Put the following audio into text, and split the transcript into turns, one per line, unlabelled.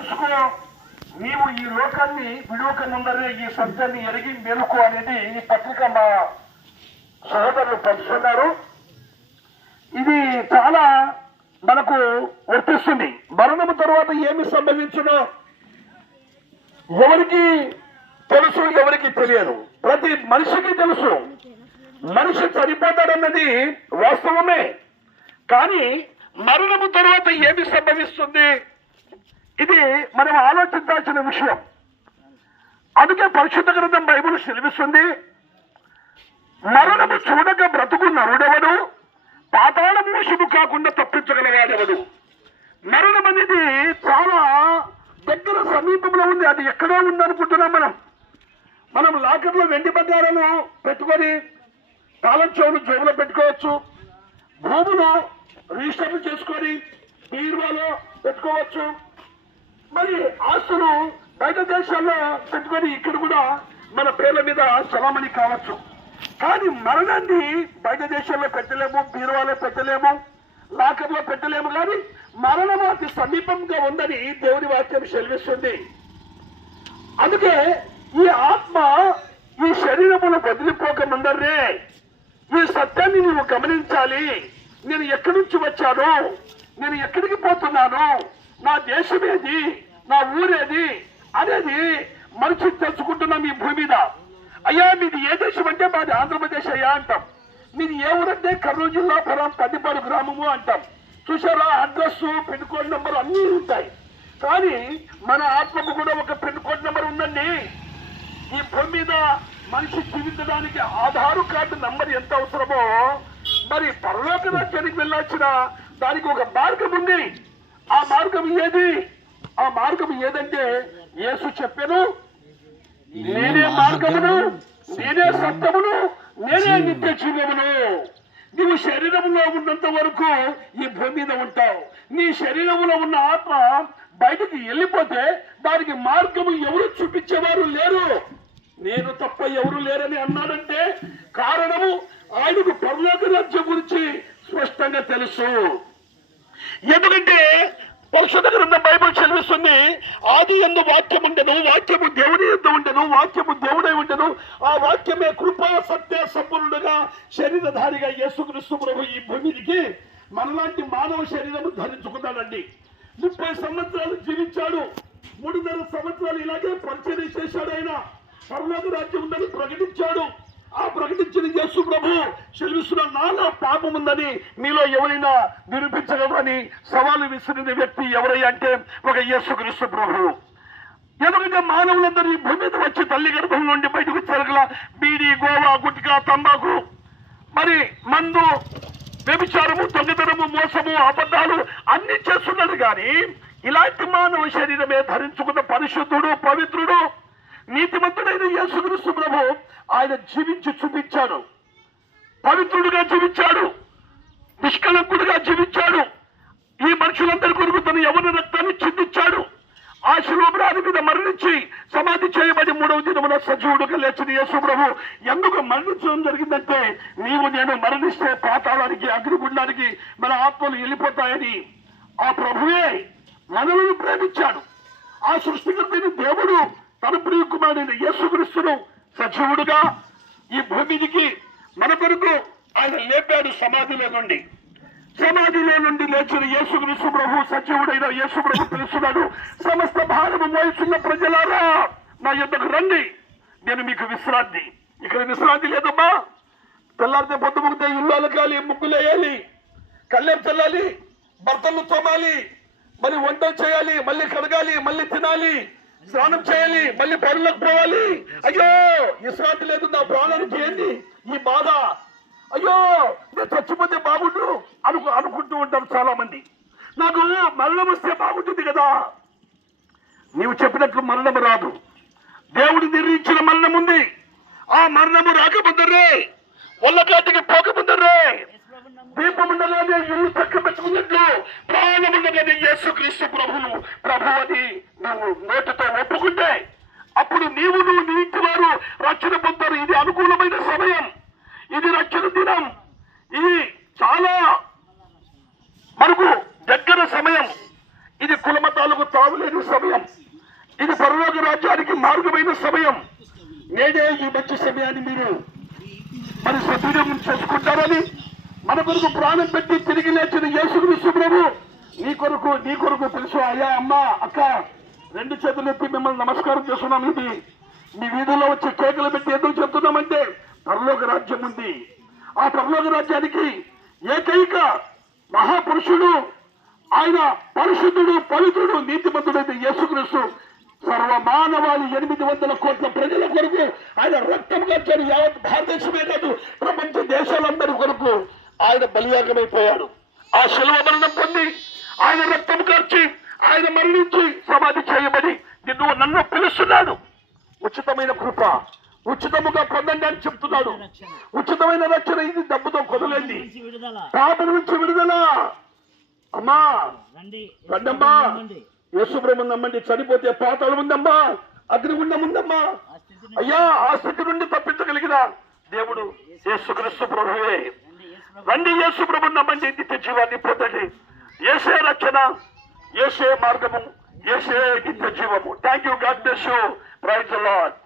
తెలుసుకో నీవు ఈ లోకాన్ని విడవక ముందరే ఈ సత్యాన్ని ఎరిగి మెలుకు అనేది ఈ పత్రిక మా సహోదరులు పంచుతున్నారు ఇది చాలా మనకు వర్తిస్తుంది. మరణము తర్వాత ఏమి సంభవించునో? ఎవరికి తెలుసు ఎవరికి తెలియదు. ప్రతి మనిషికి తెలుసు. మనిషి చనిపోతాడన్నది వాస్తవమే. కానీ మరణము తర్వాత ఏమి సంభవిస్తుంది? ఇది మనం ఆలోచించాల్సిన విషయం. అందుకే పరిశుద్ధ గ్రంథం బైబిల్ సెలవిస్తుంది మరణము చూడక బ్రతుకు నరుడెవడు పాతాళ మోసము కాకుండా తప్పించగలవాడెవడు? మరణం అనేది చాలా దగ్గర సమీపంలో ఉంది. అది ఎక్కడో ఉందనుకుంటున్నాం మనం. మనం లాకర్లో వెండి బంగారాలు పెట్టుకొని తాళం చెవులు జోబులో పెట్టుకోవచ్చు భూములు రిజిస్టర్లు చేసుకొని బీరువాలో పెట్టుకోవచ్చు. మరి ఆస్తులు బయట దేశాల్లో పెట్టుకొని ఇక్కడ కూడా మన పేర్ల మీద చలామణి కావచ్చు. కానీ మరణాన్ని బయట దేశాల్లో పెట్టలేము బీరువాలో పెట్టలేము లాకర్లో పెట్టలేము. కానీ మరణం అతి సమీపంగా ఉందని దేవుని వాక్యం సెలవిస్తుంది. అందుకే ఈ ఆత్మ ఈ శరీరమును వదిలిపోక ముందరే ఈ సత్యాన్ని నువ్వు గమనించాలి. నేను ఎక్కడి నుంచి వచ్చాను? నేను ఎక్కడికి పోతున్నాను? నా దేశం ఏది నా ఊరేది? అనేది మనిషి తెలుసుకుంటున్నాం ఈ భూమి మీద. అయ్యా మీది ఏ దేశం అంటే మాది ఆంధ్రప్రదేశ్ అయ్యా అంటాం. మీది ఏ ఊరంటే కర్నూలు జిల్లా పరం పదిపాడు గ్రామము అంటాం. చూసారా అడ్రస్ పిన్ కోడ్ నెంబర్ అన్నీ ఉంటాయి. కానీ మన ఆత్మకు కూడా ఒక పిన్ కోడ్ నెంబర్ ఉందండి. ఈ భూమి మీద మనిషి జీవించడానికి ఆధార్ కార్డు నంబర్ ఎంత అవసరమో మరి పరలోక రాజ్యానికి వెళ్ళొచ్చిన దానికి ఒక మార్గం ఉంది. మార్గం ఏది? ఆ మార్గం ఏదంటే యేసు చెప్పాను. నేనే మార్గమును నేనే సత్యమును నేనే నిత్య జీవమును. నీవు శరీరంలో ఉన్నంత వరకు ఈ భూమి మీద ఉంటావు. నీ శరీరంలో ఉన్న ఆత్మ బయటికి వెళ్ళిపోతే దానికి మార్గము ఎవరు చూపించేవారు లేరు. నేను తప్ప ఎవరు లేరని అన్నాడంటే కారణము ఆయనకు పరలోక రాజ్యం గురించి స్పష్టంగా తెలుసు. ఎందుకంటే పరిశుద్ధ గ్రంథం బైబుల్ చదివిస్తుంది. ఆది ఎందు వాక్యం ఉండను వాక్యము దేవుని ఎందు ఉండను వాక్యము దేవుడై ఉండను. ఆ వాక్యమే కృపా సత్య సంపన్నుడుగా శరీరధారిగా యేసుక్రీస్తు ప్రభు ఈ భూమికి మనలాంటి మానవ శరీరము ధరించుకున్నాడండి. ముప్పై సంవత్సరాలు జీవించాడు. మూడున్నర సంవత్సరాలు ఇలాగే పరిచయం చేశాడు ఆయన. పరలోక రాజ్యం ఉందని ప్రకటించాడు. ఆ ప్రకటించిన యేసు ప్రభు. చెల్లిస్తున్న నాలో పాపం ఉందని మీలో ఎవరైనా నిరూపించగలరని సవాలు విసిరిన వ్యక్తి ఎవరై అంటే ఒక యేసుక్రీస్తు ప్రభు. ఎందుకంటే మానవులందరూ ఈ భూమి మీద వచ్చి తల్లి గర్భం నుండి బయటకు చెరగల బీడి గోవా గుట్కా తంబాకు. మరి మందు వ్యభిచారము దొంగతనము మోసము అబద్ధాలు అన్ని చేస్తున్నాడు కానీ ఇలాంటి మానవ శరీరమే ధరించుకున్న పరిశుద్ధుడు పవిత్రుడు నీతిమంతుడైన యేసుక్రీస్తు ప్రభు ఆయన జీవించి చూపించాడు. పవిత్రుడుగా జీవించాడు. నిష్కలంకుడిగా జీవించాడు. ఈ మనుషులందరి కొరకు తన యవన రక్తాన్ని చిందించాడు. ఆ శిలోబ్రాని మీద మరణించి సమాధి చేయబడి మూడవ దినమున సజీవుడుగా లేచిన యేసు ప్రభు ఎందుకు మరణించడం జరిగిందంటే నీవు నేను మరణిస్తే పాతాళానికి అగ్నిగుండానికి మన ఆత్మలు వెళ్ళిపోతాయని. ఆ ప్రభువే మనలను ప్రేమించాడు. ఆ సృష్టికర్తని దేవుడు తన ప్రియ కుమారుడైన యేసుక్రీస్తును సజీవుడుగా ఈ భూమికి మన కొరకు ఆయన లేపాడు సమాధిలో నుండి. సమాధిలో నుండి లేచిన యేసుక్రీస్తు ప్రభు సజీవుడైన యేసు ప్రభు పిలుస్తున్నాడు సమస్త భారము మోయిస్తున్న ప్రజలారా నా యొక్కకు రండి నేను మీకు విశ్రాంతి. ఇక్కడ విశ్రాంతి లేదమ్మా. తెల్లారితే పొద్దు ముగ్గుతే ఇల్లు అలకాలి ముగ్గులు వేయాలి కళ్ళెం చల్లాలి బర్తలు తోమాలి మరి వంటలు చేయాలి మళ్ళీ కడగాలి మళ్ళీ తినాలి స్నానం చేయాలి మళ్ళీ పనులకు పోవాలి. అయ్యో విశ్రాంతి లేదు నా ప్రాణానికి ఏంటి ఈ బాధ. అయ్యో నేను చచ్చిపోతే బాగుండు అను అనుకుంటూ ఉంటాం చాలా మంది నాకు మరణం వస్తే బాగుంటుంది కదా. నీవు చెప్పినట్లు మరణం రాదు. దేవుడు నిర్ణయించిన మరణం ఉంది. ఆ మరణము రాకముందరే. ఒళ్ళకాటికి పోకముందరే. దీపముండగానే ఇల్లు చక్క పెట్టుకున్నట్లు ప్రాణముండగానే యేసుక్రీస్తు ప్రభువు ప్రభు అని నువ్వు నోటితో ఒప్పుకుంటే అప్పుడు నీవు నువ్వు నీ ఇంటి వారు రక్షణ పొందారు ఇది అనుకూలమైన సమయం. ఇది రక్షణ దినం. ఇది చాలా మనకు దగ్గర సమయం. ఇది కులమతాలకు తావులేని సమయం. ఇది పరలోక రాజ్యానికి మార్గమైన సమయం. నేనే ఈ మంచి సమయాన్ని మీరు మరి సద్వినియోగం చేసుకుంటారని మన కొరకు ప్రాణం పెట్టి తిరిగి లేచిన యేసుక్రీస్తు ప్రభు నీ కొరకు నీ కొరకు తెలుసు. అయ్యా అమ్మ అక్క రెండు చేతులు ఎత్తి మిమ్మల్ని నమస్కారం చేస్తున్నాం ఇది మీ వీధిలో వచ్చి కేకలు పెట్టి ఎందుకు చెప్తున్నామంటే పరలోక రాజ్యం ఉంది. ఆ పరలోక రాజ్యానికి ఏకైక మహాపురుషుడు ఆయన పరిశుద్ధుడు పవిత్రుడు నీతిమంతుడైతే యేసుక్రీస్తు. సర్వ మానవాళి ఎనిమిది వందల కోట్ల ప్రజల కొరకు ఆయన రక్తం గచ్చాడు యావత్ భారతదేశమే కాదు ప్రపంచ దేశాలందరి కొరకు ఆయన బలియాగమైపోయాడు. ఆ శిలవ మరణం పొంది ఆయన రక్తం కార్చి ఆయన మరణించి సమాధి చేయబడి నిన్ను నన్ను పిలుస్తున్నాడు. ఉచితమైన కృప ఉచితముగా పొందండి అని చెప్తున్నాడు. ఉచితమైన రక్షణ ఇది డబ్బుతో కొదలేండి పాపం నుంచి విడుదల. అమ్మా
రండి.
రండమ్మా. యేసుప్రభు నమ్మండి. చనిపోతే పాతాళం ఉందమ్మా
ఆ స్థితి
అయ్యా ఆ స్థితి నుండి తప్పించగలిగిన దేవుడు యేసుక్రీస్తు ప్రభువే.
రండి యేసు
ప్రభు నమ్మండి. నిత్య జీవాన్ని పొందండి. ఏసే రక్షణ. ఏసే మార్గము ఏసే నిత్య జీవము. Thank you God bless you praise Lord